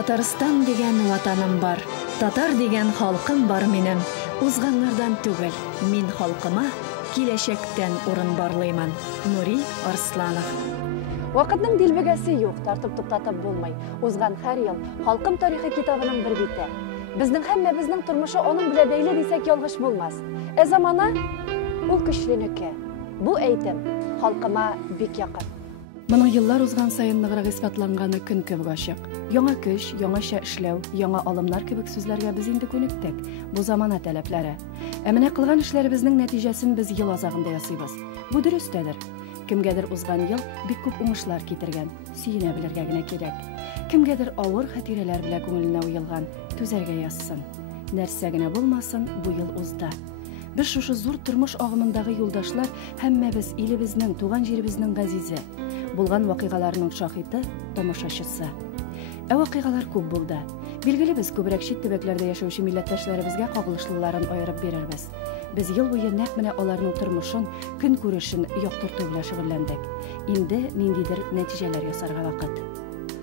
Татарстан деген ватаным бар, татар деген халкым бар минем. Узганнардан түгел, мин халкыма киләчәктән урын барлыйман. Нури Арсланов. Вакытның дилбегәсе юк, тартып туктатып булмый. Узган һәр ел халкым тарихи китабының бер бите. Безнең һәммәбезнең тормышы оның белән бәйле дисәк ялгыш булмас. Замана ул көчлөнеке. Бу әйтем халкыма бик якын. Моның еллар узган сайын ныграк исбатланганы көн кебек ачык. Яңа көч, яңаша эшләү, яңа алымнар кебек сүзләргә без инде күнектек. Бу замана таләпләре. Менә кылган эшләребезнең нәтиҗәсен без ел азагында ясыйбыз. Бу дөрестәдер. Кемгәдер узган ел бик күп уңышлар китергән, сөенә белергә генә кирәк. Кемгәдер авыр хатирәләр белән күңеленә уелган, түзәргә язсын. Нәрсә генә булмасын, бу ел узды. Без шушы зур тормыш агымындагы юлдашлар һәммәбез илебезнең, туган җиребезнең газизе. Булган вакыйгаларның шаһиты, тамашачысы. Вакыйгалар күп булды. Билгеле, без күбрәк чит төбәкләрдә яшәүче милләттәшләребезгә кагылышлыларын аерып бирербез. Без ел буе нәкъ менә аларның тормышын, көн күрешен яктырту белән шөгыльләндек. Инде ниндидер нәтиҗәләр ясарга вакыт.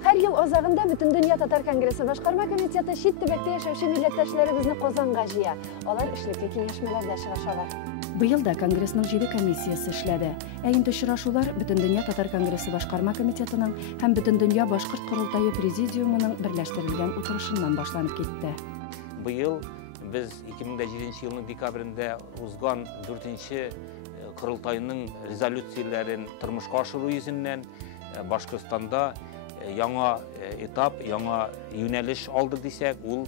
Һәр ел азагында Бөтен дөнья татар конгрессы башкарма комитеты чит төбәктә яшәүче милләттәшләребезне Казанга җыя. Алар эшлекле киңәшмәләрдә чыгышалар. Быел да конгрессның 7 комиссиясе эшләде. Инде очрашулар Бөтен дөнья татар конгрессы башкарма комитетының һәм Бөтен дөнья башкорт курултайы президиумының берләштерелгән утырышыннан башланып китте. Быел biz 2007 елның декабрендә узган 4-нче курултайның резолюцияләрен тормышка ашыру йөзеннән Башкортстанда яңа этап, яңа юнәлеш алды дисәк, ул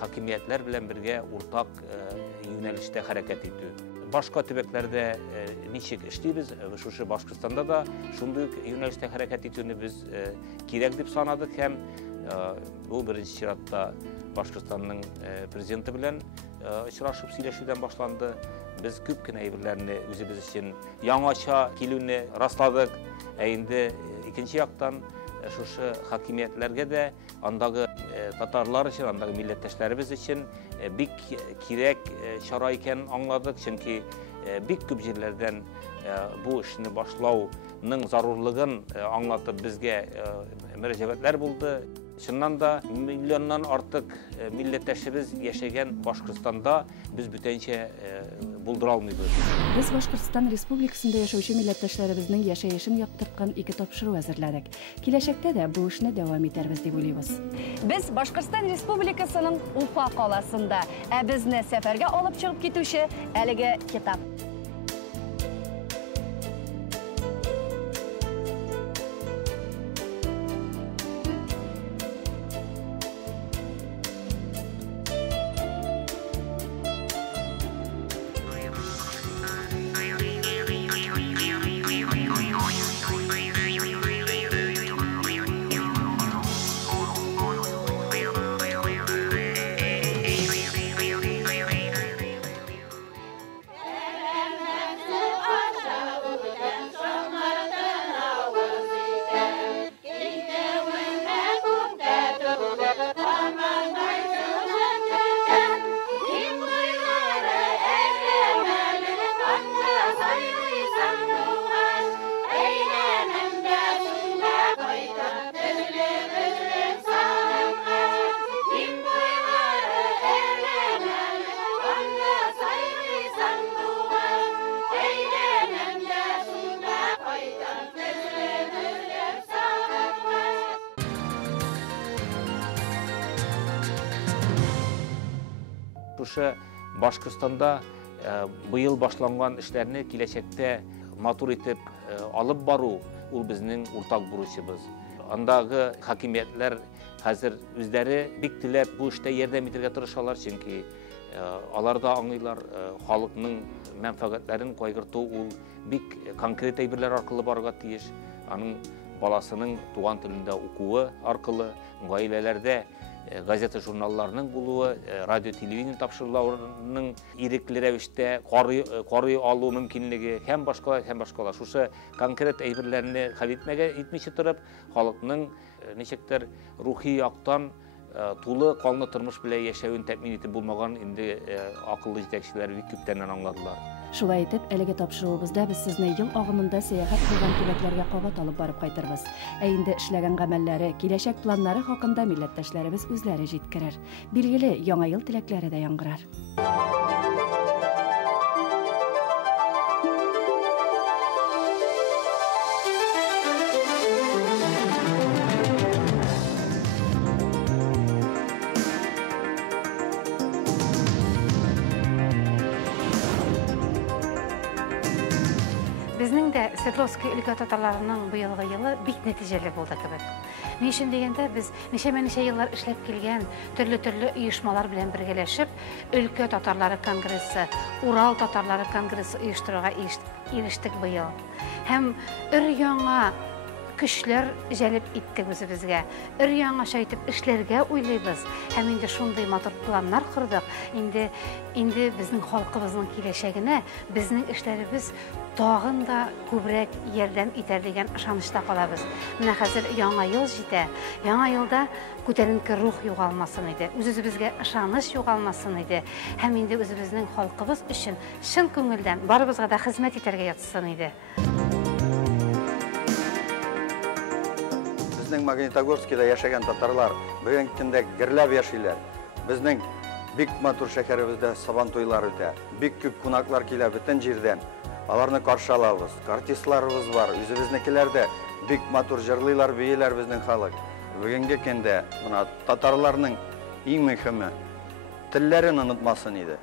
хакимиятләр белән бергә уртак юнәлештә хәрәкәт итү. Башка төбәкләрдә ничек эшлибез, шушы Башкортстанда да шундый юнәлештә хәрәкәт итүне без кирәк дип санадык һәм бу беренче чиратта Башкортстанның президенты белән очрашып сөйләшүдән башланды. Без күп кенә әйберләрне үзебез өчен яңача килүне расладык. Инде икенче яктан шушы хакимиятләргә дә андагы татарлар өчен, андагы милләттәшләребез өчен бик кирәк чара икән аңладык, чөнки бик күп җирләрдән бу эшне башлауның зарурлыгын аңлатып безгә мөрәҗәгатьләр булды. Шуннан да миллионнан артык милләттәшебез яшәгән Башкортстанда без бүтәнчә булдыра алмыйбыз. Без Башкортстан Республикасында яшәүче милләттәшләребезнең яшәешен яктырткан 2 тапшыру әзерләдек. Киләчәктә дә бу эшне дәвам итәрбез дип уйлыйбыз. Без Башкортстан Республикасының Уфа каласында, безне сәфәргә алып чыгып китүче әлеге китап. Шушы Башкортстанда быел башланган эшләрне киләчәктә матур итеп алып бару ул безнең уртак бурычыбыз. Андагы хакимиятләр хәзер үзләре бик теләп бу эштә ярдәм итәргә тырышалар, чөнки алар да аңлыйлар, халыкның мәнфәгатьләрен кайгырту ул бик конкрет әйберләр аркылы барырга тиеш. Аның баласының туган телендә укуы аркылы, гаиләләрдә газета журналларының булуы, радио телевидение тапшыруларының ирекле рәвештә карый алу мөмкинлеге һәм башкалар. Шушы конкрет әйберләрне хәл итмичә торып, халыкның ничектер рухи яктан тулы калны тормыш белән яшәвен тәэмин итеп булмаган инде акыллы җитәкчеләр бик күптән аңладылар. Шулай итеп, әлеге тапшыруыбызда без сезне ел агымында сәяхәт кылган төбәкләргә кабат алып барып кайтырбыз. Ә инде эшләгән гамәлләре, киләчәк планнары хакында милләттәшләребез үзләре җиткерер. Билгеле, яңа ел теләкләре дә яңгырар. Безнең дә Свердловский өлкә татарларының быелгы елы бик нәтиҗәле булды кебек. Ни өчен дигәндә, без ничә еллар эшләп килгән төрле оешмалар белән бергәләшеп, өлкә татарлары конгрессы, Урал татарлары конгрессы оештыруга ирештек быел. Һәм өр-яңа көчләр җәлеп иттек үзебезгә. Өр-яңаша итеп эшләргә уйлыйбыз. Һәм инде шундый матур планнар кырдык. Инде безнең халкыбызның киләчәгенә безнең эшләребез тагын да күбрәк ярдәм итәр дигән ышанычта калабыз. Менә хәзер яңа ел җитә. Яңа елда күтәренке рух югалмасын иде. Үзебезгә ышаныч югалмасын иде. Һәм инде үзебезнең халкыбыз өчен чын күңелдән барыбызга да хезмәт итәргә ятсын иде. Безнең Магнитогорскида яшәгән татарлар бүгенге көндә гөрләп яшиләр. Безнең бик матур шәһәребездә сабан туйлар үтә. Бик күп кунаклар килә бөтен җирдән. Аларны каршы алабыз. Артистларыбыз бар. Үзебезнекеләр дә бик матур җырлыйлар, бийләр безнең халык. Бүгенге көндә моны татарларның иң мөһиме телләрен онытмасын иде.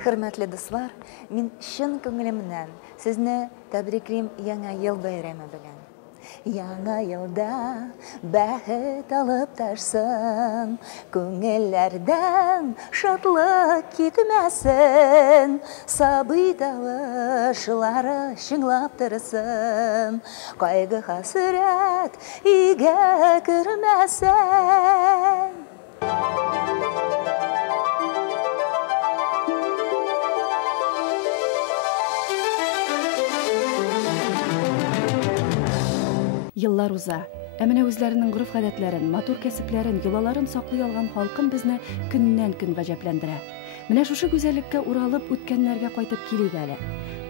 Хөрмәтле дуслар, мин чын күңелемнән сезне тәбриклим яңа ел бәйрәме белән. Яңа елда бәхет алып ташсын, күңелләрдән шатлык китмәсен, сабый тавышлары шыңлап торсын, кайгы хәсрәт игә кермәсен. Yıllar uza. Әмінә үзләренең ғұрыф-гадәтләрен, матур кәсепләрен, йолаларын саклый алган халкым безне көннән-көн гаҗәпләндерә. Менә шушы гүзәллеккә уралып үткәннәргә кайтып килик әле.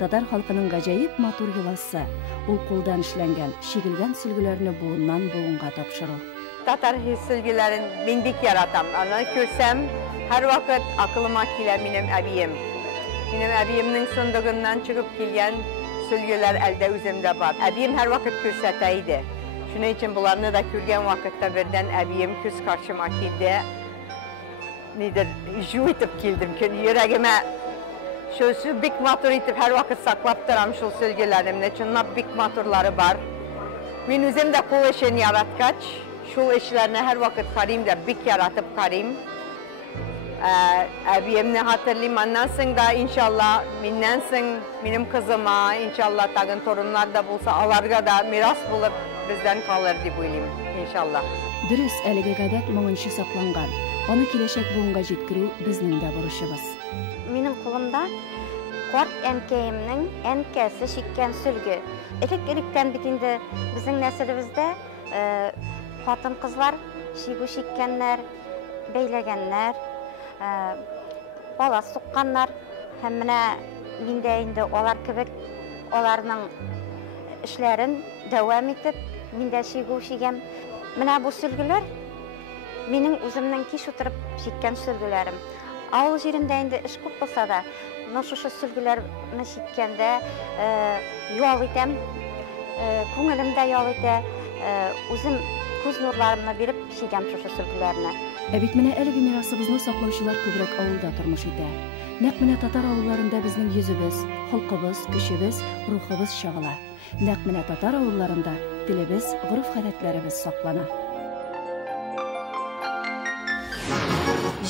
Татар халкының гаҗәеп матур йоласы, ул кулдан эшләнгән, чигелгән сөлгеләрне буыннан-буынга тапшыру. Татар сөлгеләрен мин бик яратам. Аны күрсәм, һәр вакыт акылыма килә минем әбием. Минем әбиемнең сундыгыннан чыгып килгән сөлгеләр әлдә үземдә бар. Әбием һәр вакыт күрсәтә иде. Шуның өчен буларны да күргән вакытта бердән әбием күз каршыма килде. Нидер жу итеп килдем. Йөрәгемә шусы бик матур итеп һәр вакыт саклап торам шул сөлгеләремне. Чынлап бик матурлары бар. Мин үзем дә кул эшен яраткач, шул эшләрне һәр вакыт карыйм да бик яратып карыйм. Әбиемне хатırlayım. Ondan soň da inşallah minнән соң минем кызыма, иншалла тагын торунлар да булса, аларга да мирас булып бездән калыр дип уйлыйм, иншалла. Дөрес, әлеге гадәт моңынчы сакланган. Аны киләчәк буынга җиткерү безнең дә бурычыбыз. Минем кулымда карт әнкәемнең әнкәсе чиккән сөлге. Элек-электән бит инде безнең нәселебездә хатын-кызлар чигү чиккәннәр, бәйләгәннәр, бала сукканнар, һәм менә миндә инде алар кебек аларның эшләрен дәвам итеп, миндә чигү чигәм. Менә бу сөлгеләр минем үземнең кич утырып чиккән сөлгеләрем. Авыл җирендә инде эш күп булса да, шушы сөлгеләрне чиккәндә ял итәм, күңелемдә ял итә, үзем күз нурларымны биреп чигәм шушы сөлгеләрне. Бит менә әлеге мирасыбызны саклаучылар күбрәк авылда тормыш итә. Нәкъ менә татар авылларында безнең йөзебез, халкыбыз, көчебез, рухыбыз чагыла. Нәкъ менә татар авылларында телебез, ғөрф-гадәтләребез саклана.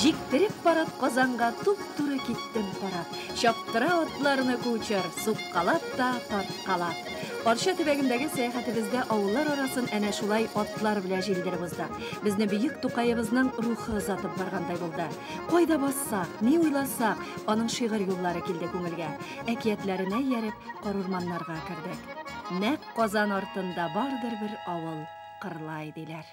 Җиктереп барат Казанга туп-туры киттем карап. Чаптыра атларны күчер, суккалап та тарткалап. Арча төбәгендәге сәяхәтебездә авыллар арасын әнә шулай атлар белән җилдереп узды. Безне бөек Тукаебызның рухы озатып баргандай булды. Кайда бассак, ни уйласак, аның шигырь юллары килде күңелгә. Әкиятләренә ярып, карурманнарга кердек. Нәкъ Казан артында бардыр бер авыл. кырлай диләр.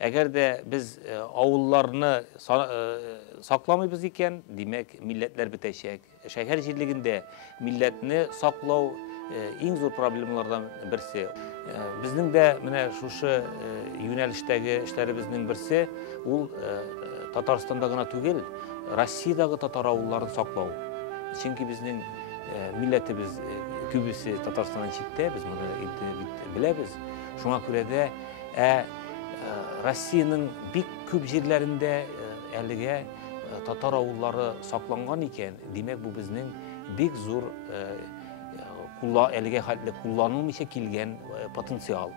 Әгәр дә без авылларны сакламыйбыз икән, димәк, милләтләр бетәчәк. Шәһәр җирлегендә милләтне саклау иң зур проблемалардан берсе. Безнең дә менә шушы юнәлештәге эшләребезнең берсе ул Татарстанда гына түгел, Россиядагы татар авылларын саклау. Чөнки безнең милләтебез күбесе Татарстаннан читтә, без моны беләбез. Шуңа күрә дә Россиянең бик күп җирләрендә әлегә татар авыллары сакланган икән. Димәк, бу безнең бик зур әлегә хәтле кулланылмыйча килгән потенциал.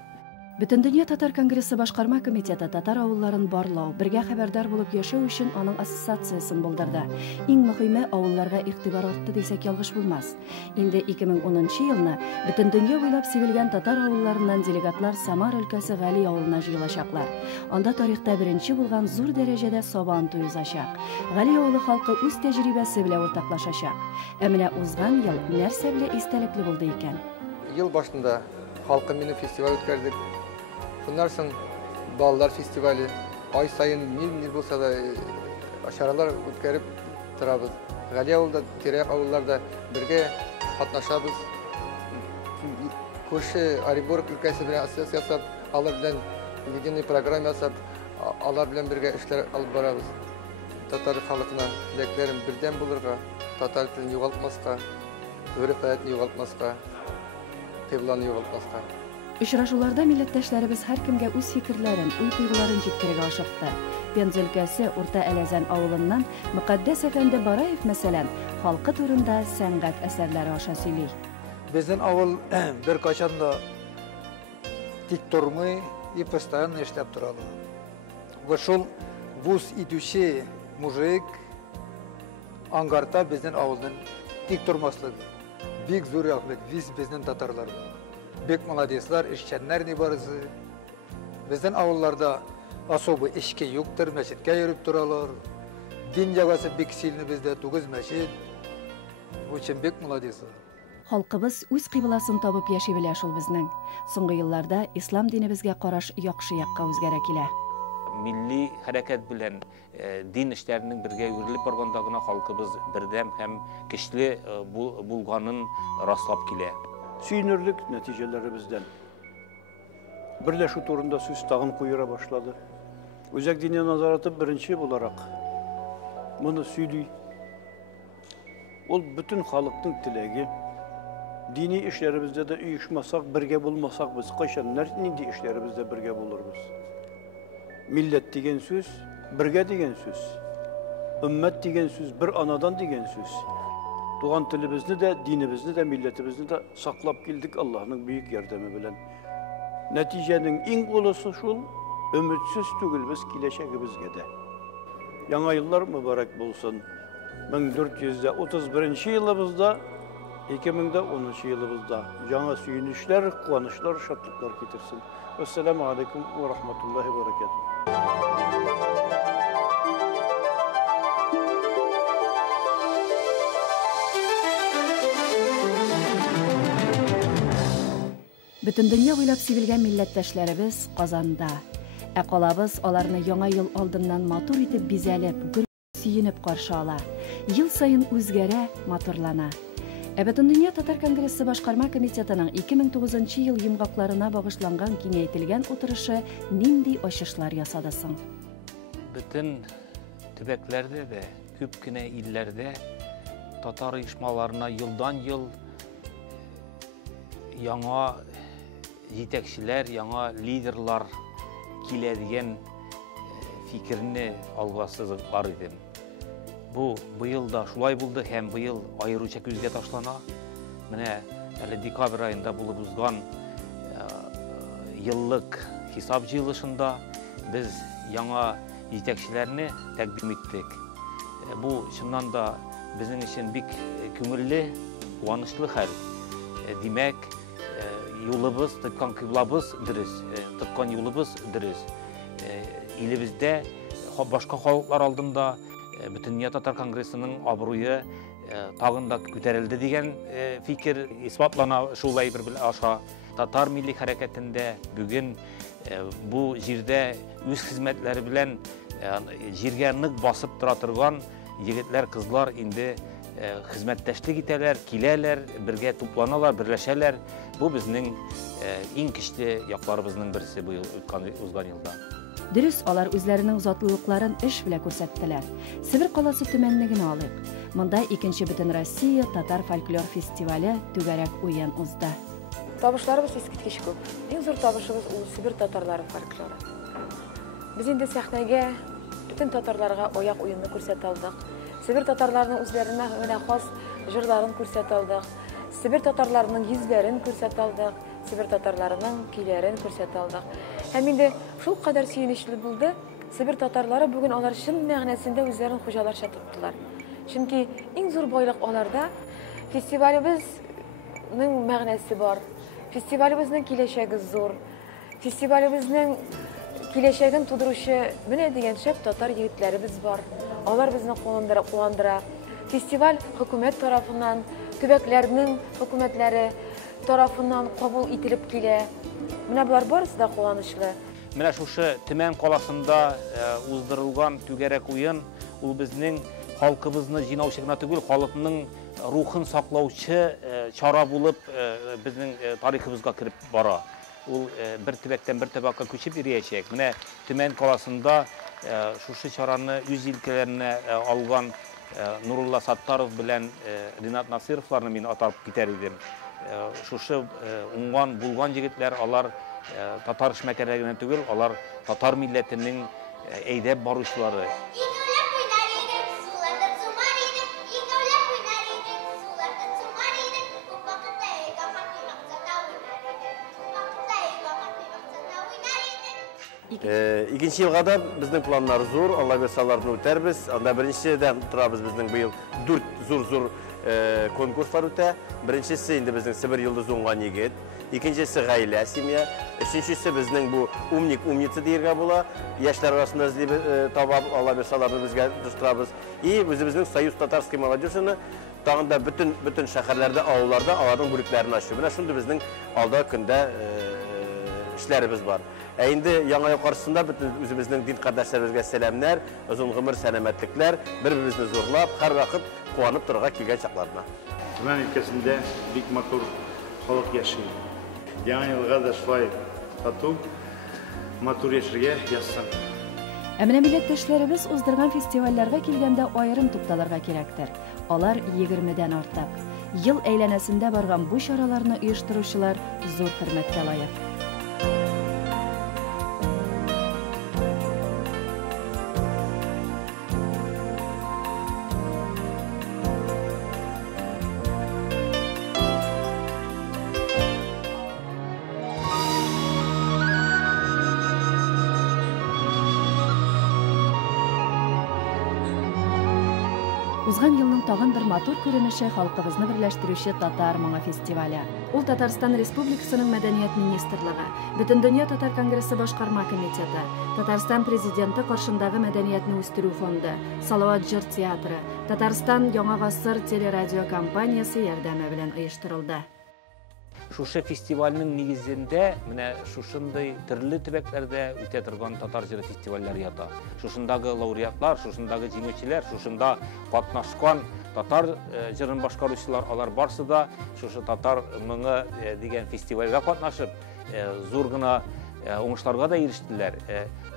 Бөтендөнья татар конгрессы башкарма комитеты татар авылларын барлау, бергә хәбәрдар булып яшәү өчен аның ассоциациясын булдырды. Иң мөһиме авылларга игътибар артты дисәк ялгыш булмас. Инде 2010 елны бөтендөнья буйлап сибелгән татар авылларыннан делегатлар Самар өлкәсе Гали авылына җыелачаклар. Анда тарихта беренче булган зур дәрәҗәдә сабан туй узачак. Гали авылы халкы үз тәҗрибәсе белән уртаклашачак. Ә менә узган ел нәрсә белән истәлекле булды икән? Ел башында халкы мине фестиваль үткәрдек. Bundan sonra ballar festivali, ay sayın mil bulsa da aşaralar ütkərib тұрабыз. Gali avulda, Terek avullarda birge katnaşabız. Көрші Оренбург ülkesi bilen asosiasiya yasap, алар bilen легенный программа yasap, алар bilen birge işler alıp barabız. Tatar халқынан тілекlerim birden bulurga, tatar tilini yoğaltmaska, örf hayatını yoğaltmaska, kıblanı yoğaltmaska. Очрашуларда милләттәшләребез һәркемгә үз фикерләрен, уй-тойгыларын җиткерергә ашыкты. Пенза өлкәсе Урта Әләзән авылыннан Мөкаддәс әфәнде Бараев мәсәлән, халкы турында сәнгать әсәрләре аша сөйли. Безнең авыл бер качан да тик тормый и постоянно эшләп торалар. Ва шул вуз итүче мужик ангарта безнең авылның тик тормаслыгы. Бик зур рәхмәт безнең татарларга. Бек молодецлар, эшчәннәр не барысы. Бездән авылларда особы эшкә юктыр, мәчеткә йөреп торалар. Дин ягасы бик сильный бездә, 9 мәчет. Очень бек молодецлар. Халкыбыз үз кыйбласын табып яши белә шул безнең. Соңгы елларда ислам динебезгә караш яхшы якка үзгәрә килә. Milli hərəkət bilən din işlərinin birgə yürülüb barğanda gına xalqımız birdən həm güclü bulğanın rastlap kilə. Süynürlük neticeleri bizden. Birleşu turunda süs tağın kuyura başladı. Özek dini nazaratı birinci olarak bunu söylüyor. Ol bütün halkın tilegi. Dini işlerimizde de uyuşmasak, birge bulmasak biz kaçan nerede işlerimizde birge buluruz. Millet degen söz, birge degen söz. Ümmet degen söz, bir anadan degen söz. Doğan tilimizni de, dinimizni de, milletimizni de saklap geldik Allah'ın büyük yardımı bilen. Neticenin en ulusu şul, ümitsiz tügül biz kileşegimizge de. Yana yıllar mübarek bulsun. 1431 yılımızda, 2010 yılımızda yana süyünüşler, kuanışlar, şatlıklar getirsin. Esselamu Aleyküm ve Rahmetullahi ve Berekatuhu. Бүтін дөнья буйлап сибелгән милләттәшләребез Казанда. Ә калабыз аларны яңа ел алдыннан матур итеп бизәлеп, гөр сөенеп каршы ала. Ел сайын үзгәрә, матурлана. Ә Бүтін дөнья татар конгрессы башкарма комитетының 2009 ел йомгакларына багышланган киңәйтелгән утырышы нинди ачышлар ясады соң? Бүтін төбәкләрдә дә, күп кенә илләрдә татар оешмаларына елдан ел яңа җитәкчеләр, яңа лидерлар килә дигән фикерне алга сызып идем. Бу быел да шулай булды һәм быел аеруча күзгә ташлана. Менә әле декабрь айында булып узган еллык хисап җыелышында biz яңа жетекчилерни тәкъдим иттек. Бу чыннан да безнең өчен бик күңелле, куанычлы хәл. Димәк, юлыбыз, тоткан кыблабыз дөрес, тоткан юлыбыз дөрес. Илебездә башка халыклар алдында Бүтән дөнья татар конгрессының абруе тагын да күтәрелде дигән фикер исбатлана шулай бер аша. Татар милли хәрәкәтендә бүген бу җирдә үз хезмәтләре белән җиргә нык басып тора торган егетләр, кызлар инде хезмәттәшлек итәләр, киләләр, бергә тупланалар, берләшәләр. Бу безнең иң көчле якларыбызның берсе бу узган елда. Дөрес, алар үзләренең затлылыкларын эш белән күрсәттеләр. Себер каласы төмәнлеген алыйк. Монда 2нче Бөтен Россия татар фольклор фестивале түгәрәк уен узды. Табышларыбыз искиткеч күп. Иң зур табышыбыз ул Себер татарлары фольклоры. Без инде сәхнәгә бүтән татарларга аяк уенны күрсәтә алдык. Себер татарларының үзләренә генә хас җырларын күрсәтә алдык. Себер татарларының йөзләрен күрсәтә алдык. Себер татарларының көйләрен күрсәтә алдык. Һәм инде шул кадәр сөенечле булды. Себер татарлары бүген алар чын мәгънәсендә үзләрен хуҗаларча тоттылар. Чөнки иң зур байлык аларда. Фестивалебезнең мәгънәсе бар. Фестивалебезнең киләчәге зур. Фестивалебезнең киләчәген тудыручы менә дигән шәп татар егетләребез бар. Алар безне куандыра. Фестиваль хөкүмәт тарафыннан, төбәкләрнең хөкүмәтләре тарафыннан кабул ителеп килә. Менә булар барысы да куанычлы. Менә шушы Төмән каласында уздырылган түгәрәк уен ул безнең халкыбызны җыйнаучы гына түгел, халыкның рухын саклаучы чара булып безнең тарихыбызга кирип бара. Ул бер төбәктән бер төбәккә күчеп йөриячәк. Менә Төмән каласында шушы чараны үз илкәләренә алган Нурулла Саттаров белән Ринат Насыровларны мин атап китәр идем. Шушы уңган булган егетләр, алар татар эшмәкәрләре түгел, алар татар милләтенең әйдәп баручылары. Икенче елга да безнең планнар зур, Алла берсә аларны үтәрбез. Анда беренчедән торабыз безнең быел 4 зур конкурслар үтә. Беренчесе инде безнең Себер йолдыз уңган егет, икенчесе гаилә, семья, өченчесе безнең бу умница диергә була. Яшьләр арасында табап Алла берсә аларны безгә дустырабыз. И үзебезнең Союз татарской молодежьне тагын да бүтән шәһәрләрдә, авылларда аларның бүлекләрен ачу. Менә шундый безнең алда көндә эшләребез бар. Инде яңа ел каршысында бүтән үзебезнең дин кардәшләребезгә сәламнар, озын гомер, сәламәтлекләр, бер-беребезне зурлап, һәр вакыт куанып торырга килгән чакларына. Төмән өлкәсендә бик матур халык яши. Яңа елга да шулай тату, матур яшәргә язсын. Менә милләттәшләребез уздырган фестивальләргә килгәндә аерым тукталырга кирәктер. Алар 20дән артык. Ел әйләнәсендә барган бу чараларны оештыручылар зур хөрмәткә лаек. Узган елның тагын бер матур күренеше халкыбызны берләштерүче татар моңа фестивале. Ул Татарстан Республикасының Мәдәният министрлыгы, Бүтән дөнья татар конгрессы башкарма комитеты, Татарстан президенты каршындагы мәдәниятне үстерү фонды, Салават җыр театры, Татарстан Яңа гасыр телерадио компаниясе ярдәме белән оештырылды. Шушы фестивальнең нигезендә менә шушындый төрле төбәкләрдә үтә торган татар җыры фестивальләре ята. Шушындагы лауреатлар, шушындагы җиңүчеләр, шушында катнашкан татар җырын башкаручылар, алар барсы да шушы татар моңы дигән фестивальгә катнашып, зур гына уңышларга да ирештеләр.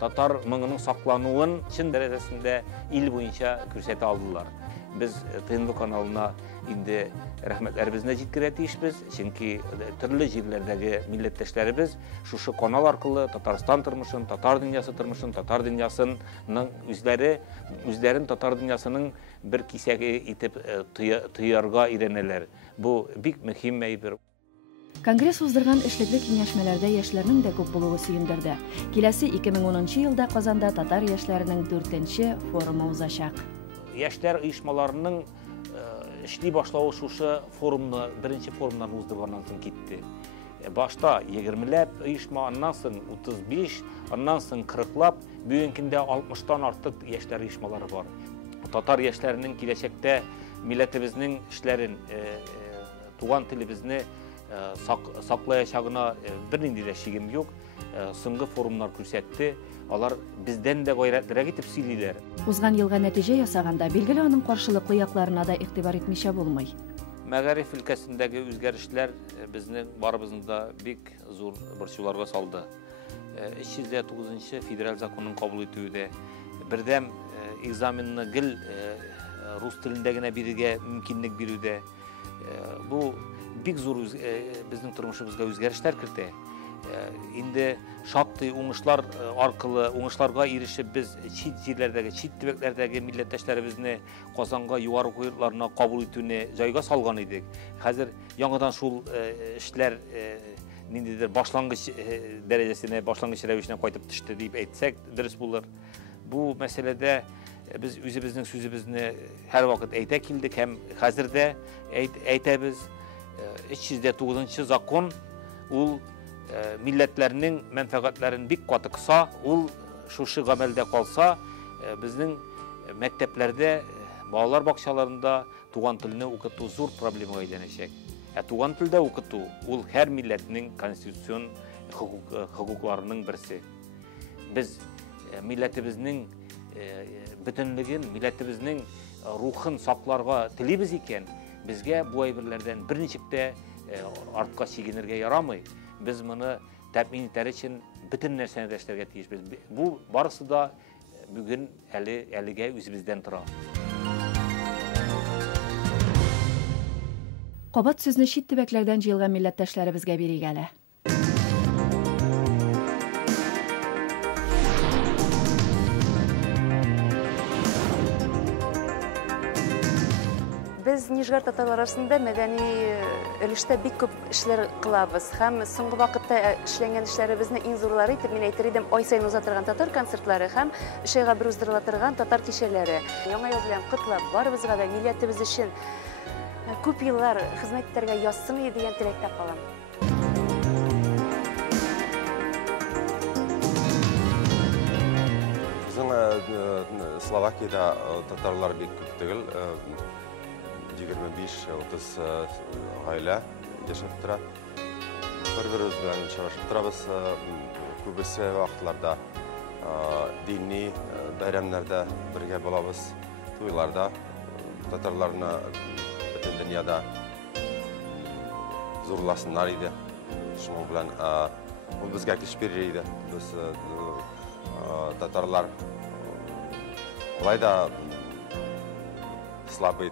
Татар моңының саклануын чын дәрәҗәсендә ил буенча күрсәтә алдылар. Biz TNV kanalına indi rəhmətlərimizni җиткерә тиешбез, чөнки төрле җирләрдәге милләттәшләребез шушы канал аркылы Татарстан тормышын, татар дөньясы тормышын, татар дөньясының үзләрен татар дөньясының бер кисәге итеп тыярга өйрәнәләр. Бу бик мөһим әйбер. Конгресс уздырган эшлекле киңәшмәләрдә яшьләрнең дә күп булуы сөендерде. Киләсе 2010 елда Казанда татар яшьләренең 4-нче форумы узачак. Яшьләр оешмаларының эшли башлауы шушы форумны, беренче форумнан уздырганнан соң китте. Башта 20ләп оешма, аннан соң 35, аннан соң 40лап, бүгенкендә 60тан артык яшьләр оешмалары бар. Татар яшьләренең киләчәктә милләтебезнең эшләрен, туган телебезне саклаячагына бернинди дә шигем юк. Соңгы форумнар күрсәтте, алар бездән дә гайрәтлерәк итеп сөйлиләр. Узган елга нәтиҗә ясаганда билгеле аның каршылыклы якларына да игътибар итмичә булмый. Мәгариф өлкәсендәге үзгәрешләр безнең барыбызны бик зур борчуларга салды. 309 федераль законын кабул итүдә бердәм экзаменны гел рус телендә генә бирергә мөмкинлек бирүдә бу бик зур безнең тормышыбызга үзгәрешләр кертә. Инде шактый уңышлар аркылы уңышларга ирешеп без чит җирләрдәге, чит төбәкләрдәге милләттәшләребезне Казанга югары йортларына кабул итүне җайга салган идек. Хәзер яңадан шул эшләр ниндидер башлангыч дәрәҗәсенә, башлангыч рәвешенә кайтып төште дип әйтсәк дөрес булыр. Бу мәсьәләдә без үзебезнең сүзебезне һәр вакыт әйтә килдек һәм хәзер дә әйтәбез. 309 закон ул милләтләрнең мәнфәгатьләрен бик каты кыса, ул шушы гамәлдә калса, безнең мәктәпләрдә, балалар бакчаларында туган телне укыту зур проблемага әйләнәчәк. Туган телдә укыту ул һәр милләтнең конституцион хокукларының берсе. Без милләтебезнең бөтенлеген, милләтебезнең рухын сакларга телибез икән, безгә бу әйберләрдән берничек тә артка чигенергә ярамый. Biz bunu təmin etər üçün bütün nərsəni də эшләргә тиешбез. Bu barысы da bugün əligə үзебездән тора. Кабат сүзне чит төбәкләрдән җыелган милләттәшләребезгә бирик әле. Biz Нижгар татарлар арасында мәдәни өлештә бик күп эшләр кылабыз. Һәм соңгы вакытта эшләнгән эшләребезне иң зурлары итеп мин әйтер идем, ай сайын уза торган татар концертлары һәм 3 айга бер уздырыла торган татар кичәләре. Яңа ел белән котлап, барыбызга да милләтебез өчен күп еллар хезмәт итәргә язсын дигән теләктә калам. Безнең Словакиядә татарлар бик күп түгел. 25-30 гаилә яшәп тора. Бер-беребез белән чыгышып торабыз. Күбесе вакытларда дини бәйрәмнәрдә бергә булабыз. Туйларда татарларны бөтен дөньяда зурласыннар иде. Шуның белән ул безгә көч бирә иде. Без татарлар болай да слабый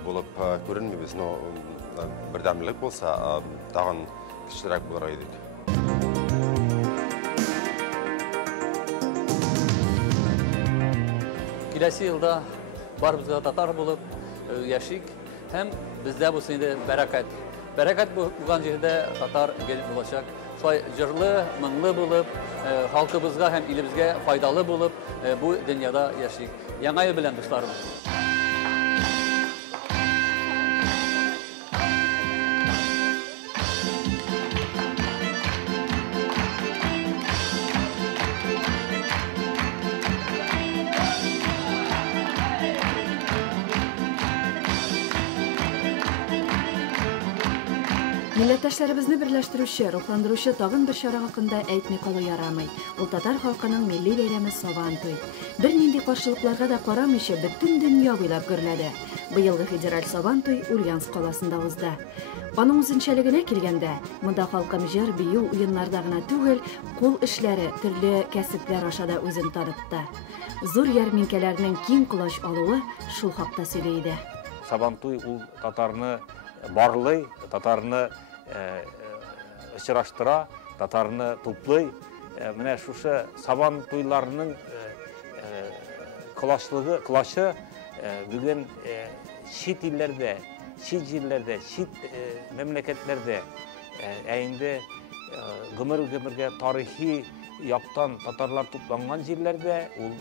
булып күренмибез, но бердәмлек булса, тагын көчлерәк булырга идек. Киләсе елда барыбызга татар булып яшик, һәм бездә булсын инде бәрәкәт. Бәрәкәт булган җирдә татар гел булачак. Шулай җырлы, моңлы булып, халкыбызга һәм илебезгә файдалы булып, бу дөньяда яшик. Яңа ел белән дусларым. Милләттәшләребезне берләштерүче, рухландыручы тагын бер чара хакында әйтми калу ярамый. Ул татар халкының милли бәйрәме Сабан туй. Бернинди каршылыкларга да карамыйча бөтен дөнья буйлап гөрләде. Быелгы федераль Сабан туй Ульяновск каласында узды. Аның үзенчәлегенә килгәндә, монда халкым җыр, бию, уеннарда гына түгел, кул эшләре, төрле кәсепләр аша да үзен танытты. Зур ярминкәләрнең киң колач алуы шул хакта сөйли иде. Сабан туй ул татарны барлый, татарны очраштыра, татарны туплый. Менә шушы Сабан туйларының клашы бүген чит илләрдә, чит җирләрдә, чит мәмләкәтләрдә Әйінді гымыр-гымырға тарихи яқтан татарлар тупланған жерлерде ол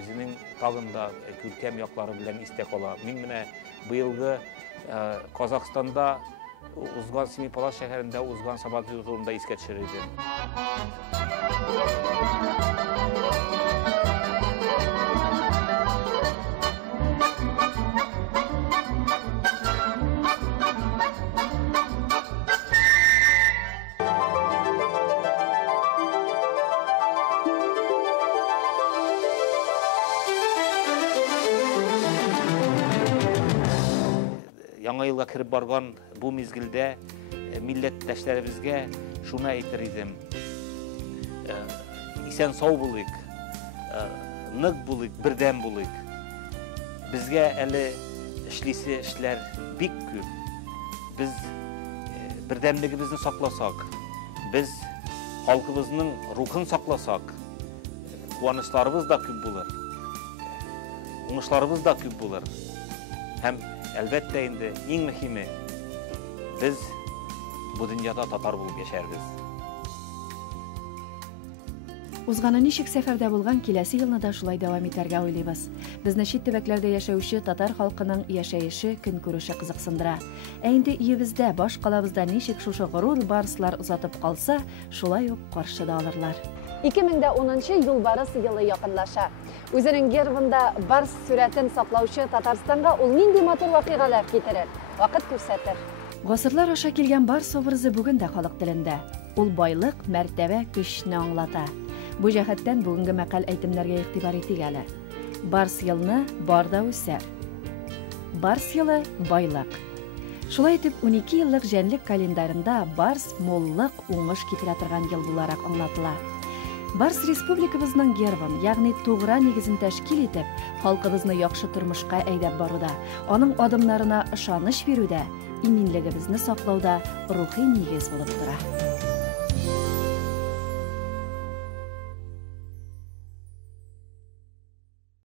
өзінің тағында көркем яқлары білен істе қола. Мен міне бұйылғы Қазақстанда Узган Семипалас шәһәрендә узган сабантуй турында искә төшерелгән. Яңа елга кіріп барган бу мезгилдә милләттәшләребезгә шуны әйтер идем. Исән сау булыйк, нык булыйк, бердәм булыйк. Безгә әле эшлисе эшләр бик күп. Без бердәмлегебезне сакласак, без халкыбызның рухын сакласак, куанычларыбыз да күп булыр. Уңышларыбыз да күп булыр. Һәм әлбәттә инде иң мөһиме без бу дөньяда татар булып яшәрбез. Узганы ничек сәфәрдә булган киләсе елны да шулай дәвам итәргә уйлыйбыз. Безне чит төбәкләрдә яшәүче татар халкының яшәеше, көнкүреше кызыксындыра. Ә инде өебездә, баш калабызда ничек шушы горур барслар узатып калса, шулай ук каршыда алырлар. 2010 юлбарыс елы якынлаша. Үзенең гербында барс сүрәтен саклаучы Татарстанга ул нинди матур вакыйгалар китерер? Вакыт күрсәтер. Гасырлар аша килгән барс образы бүген дә халык телендә. Ул байлык, мәртәбә, көчне аңлата. Бу җәһәттән бүгенге мәкаль әйтемнәргә игътибар итик әле. Барс елны барда үсәр. Барс елы байлык. Шулай итеп 12 еллык җәнлек календарында барс моллык, уңыш китерә торган ел буларак аңлатыла. Барс республикабызның гербын, ягъни тугра нигезен тәшкил итеп, халкыбызны яхшы тормышка әйдәп баруда, аның адымнарына ышаныч бирүдә, иминлегебезне саклауда рухи нигез булып тора.